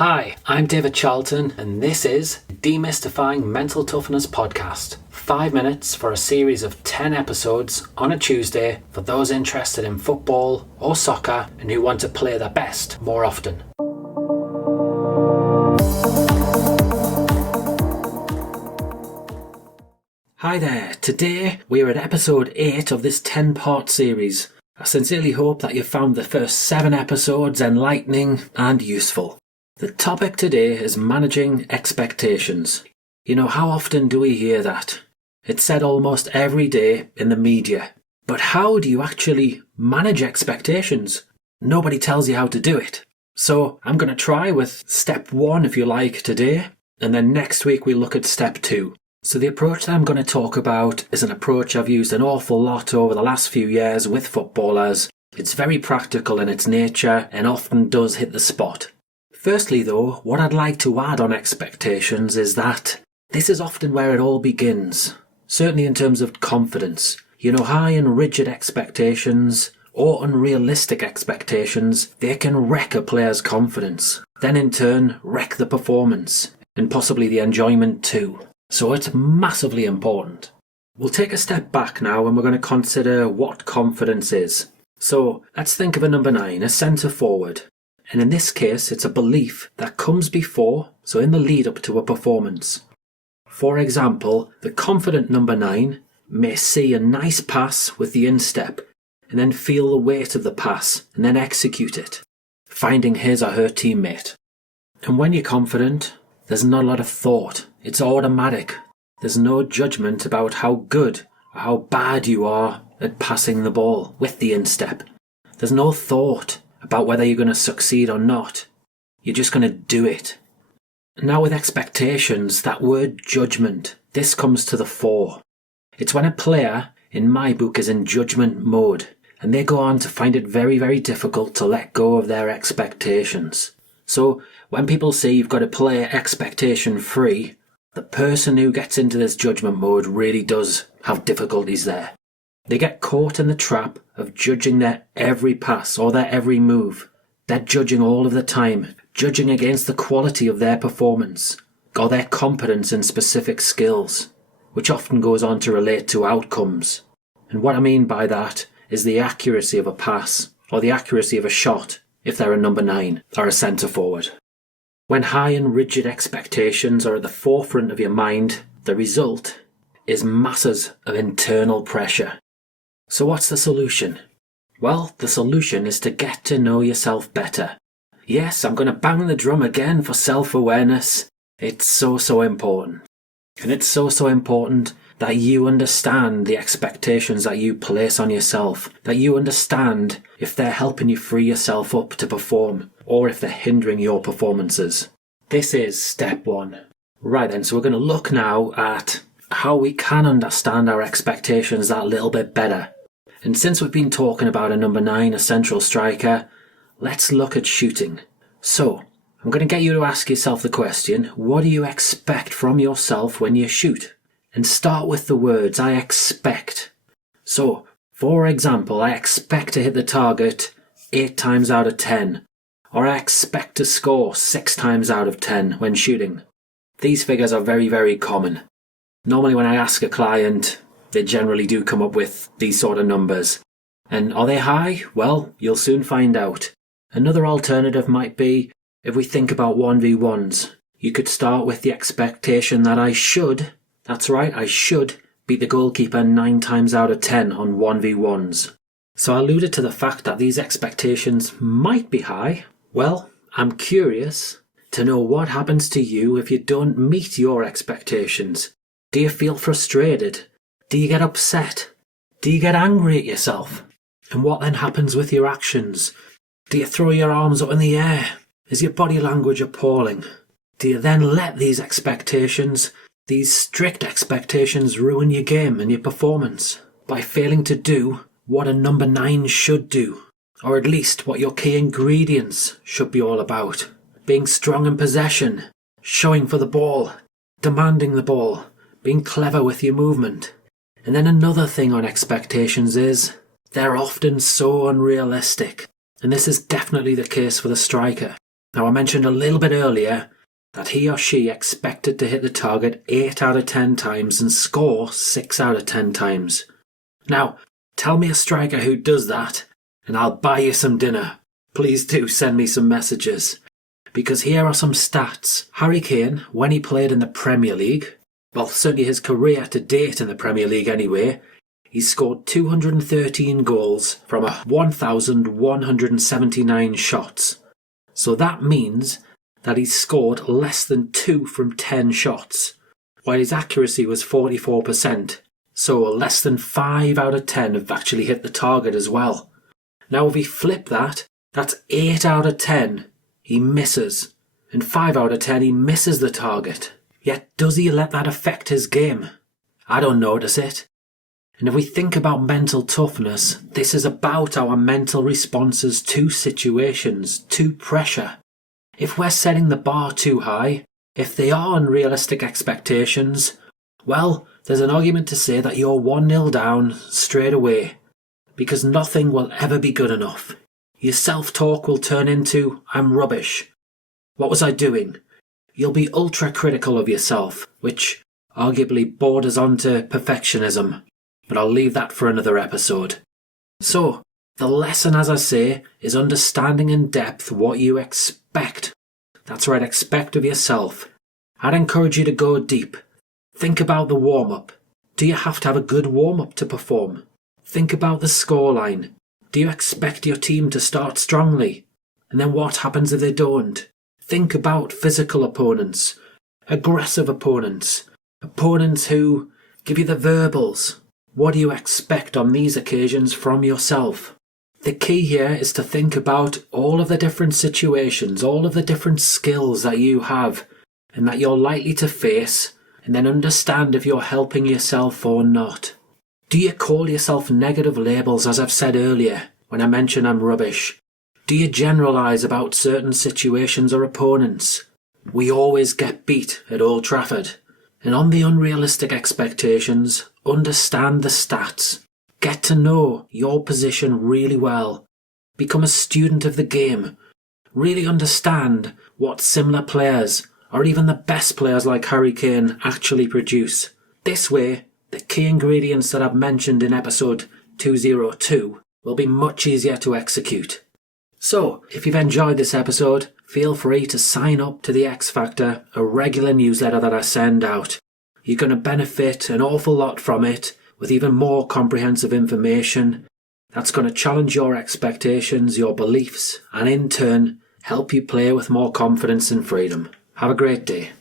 Hi, I'm David Charlton, and this is Demystifying Mental Toughness Podcast. 5 minutes for a series of 10 episodes on a Tuesday for those interested in football or soccer and who want to play their best more often. Hi there, today we are at episode 8 of this 10-part series. I sincerely hope that you found the first 7 episodes enlightening and useful. The topic today is managing expectations. You know, how often do we hear that? It's said almost every day in the media. But how do you actually manage expectations? Nobody tells you how to do it. So I'm going to try with step 1, if you like, today, and then next week we look at step 2. So the approach that I'm going to talk about is an approach I've used an awful lot over the last few years with footballers. It's very practical in its nature and often does hit the spot. Firstly though, what I'd like to add on expectations is that this is often where it all begins. Certainly in terms of confidence. You know, high and rigid expectations or unrealistic expectations, they can wreck a player's confidence. Then in turn, wreck the performance and possibly the enjoyment too. So it's massively important. We'll take a step back now and we're going to consider what confidence is. So let's think of a number 9, a centre forward. And in this case, it's a belief that comes before, so in the lead up to a performance. For example, the confident number 9 may see a nice pass with the instep and then feel the weight of the pass and then execute it, finding his or her teammate. And when you're confident, there's not a lot of thought. It's automatic. There's no judgment about how good or how bad you are at passing the ball with the instep. There's no thought about whether you're going to succeed or not. You're just going to do it. Now with expectations, that word judgment, this comes to the fore. It's when a player, in my book, is in judgment mode and they go on to find it very, very difficult to let go of their expectations. So when people say you've got to play expectation free, the person who gets into this judgment mode really does have difficulties there. They get caught in the trap of judging their every pass or their every move. They're judging all of the time, judging against the quality of their performance or their competence in specific skills, which often goes on to relate to outcomes. And what I mean by that is the accuracy of a pass or the accuracy of a shot if they're a number 9 or a centre forward. When high and rigid expectations are at the forefront of your mind, the result is masses of internal pressure. So what's the solution? Well, the solution is to get to know yourself better. Yes, I'm going to bang the drum again for self-awareness. It's so important. And it's so important that you understand the expectations that you place on yourself, that you understand if they're helping you free yourself up to perform, or if they're hindering your performances. This is step 1. Right then, so we're going to look now at how we can understand our expectations that little bit better. And since we've been talking about a number 9, a central striker, let's look at shooting. So, I'm going to get you to ask yourself the question, what do you expect from yourself when you shoot? And start with the words, I expect. So, for example, I expect to hit the target 8 times out of 10. Or I expect to score 6 times out of 10 when shooting. These figures are very, very common. Normally when I ask a client, they generally do come up with these sort of numbers. And are they high? Well, you'll soon find out. Another alternative might be, if we think about 1v1s, you could start with the expectation that I should, that's right, I should beat the goalkeeper 9 times out of 10 on 1v1s. So I alluded to the fact that these expectations might be high. Well, I'm curious to know what happens to you if you don't meet your expectations. Do you feel frustrated? Do you get upset? Do you get angry at yourself? And what then happens with your actions? Do you throw your arms up in the air? Is your body language appalling? Do you then let these expectations, these strict expectations, ruin your game and your performance by failing to do what a number 9 should do? Or at least what your key ingredients should be all about. Being strong in possession, showing for the ball, demanding the ball, being clever with your movement. And then another thing on expectations is, they're often so unrealistic. And this is definitely the case for the striker. Now, I mentioned a little bit earlier that he or she expected to hit the target 8 out of 10 times and score 6 out of 10 times. Now, tell me a striker who does that, and I'll buy you some dinner. Please do send me some messages. Because here are some stats. Harry Kane, when he played in the Premier League, well, certainly his career to date in the Premier League anyway, he scored 213 goals from 1,179 shots. So that means that he scored less than 2 from 10 shots, while his accuracy was 44%. So less than 5 out of 10 have actually hit the target as well. Now if we flip that, that's 8 out of 10 he misses, and 5 out of 10 he misses the target. Yet does he let that affect his game? I don't notice it. And if we think about mental toughness, this is about our mental responses to situations, to pressure. If we're setting the bar too high, if they are unrealistic expectations, well, there's an argument to say that you're 1-0 down straight away, because nothing will ever be good enough. Your self-talk will turn into, I'm rubbish. What was I doing? You'll be ultra-critical of yourself, which arguably borders onto perfectionism, but I'll leave that for another episode. So, the lesson, as I say, is understanding in depth what you expect. That's right, expect of yourself. I'd encourage you to go deep. Think about the warm-up. Do you have to have a good warm-up to perform? Think about the scoreline. Do you expect your team to start strongly? And then what happens if they don't? Think about physical opponents, aggressive opponents, opponents who give you the verbals. What do you expect on these occasions from yourself? The key here is to think about all of the different situations, all of the different skills that you have and that you're likely to face, and then understand if you're helping yourself or not. Do you call yourself negative labels, as I've said earlier, when I mention I'm rubbish? Do you generalise about certain situations or opponents? We always get beat at Old Trafford. And on the unrealistic expectations, understand the stats. Get to know your position really well. Become a student of the game. Really understand what similar players, or even the best players like Harry Kane, actually produce. This way, the key ingredients that I've mentioned in episode 202 will be much easier to execute. So, if you've enjoyed this episode, feel free to sign up to the X Factor, a regular newsletter that I send out. You're going to benefit an awful lot from it, with even more comprehensive information that's going to challenge your expectations, your beliefs, and in turn, help you play with more confidence and freedom. Have a great day.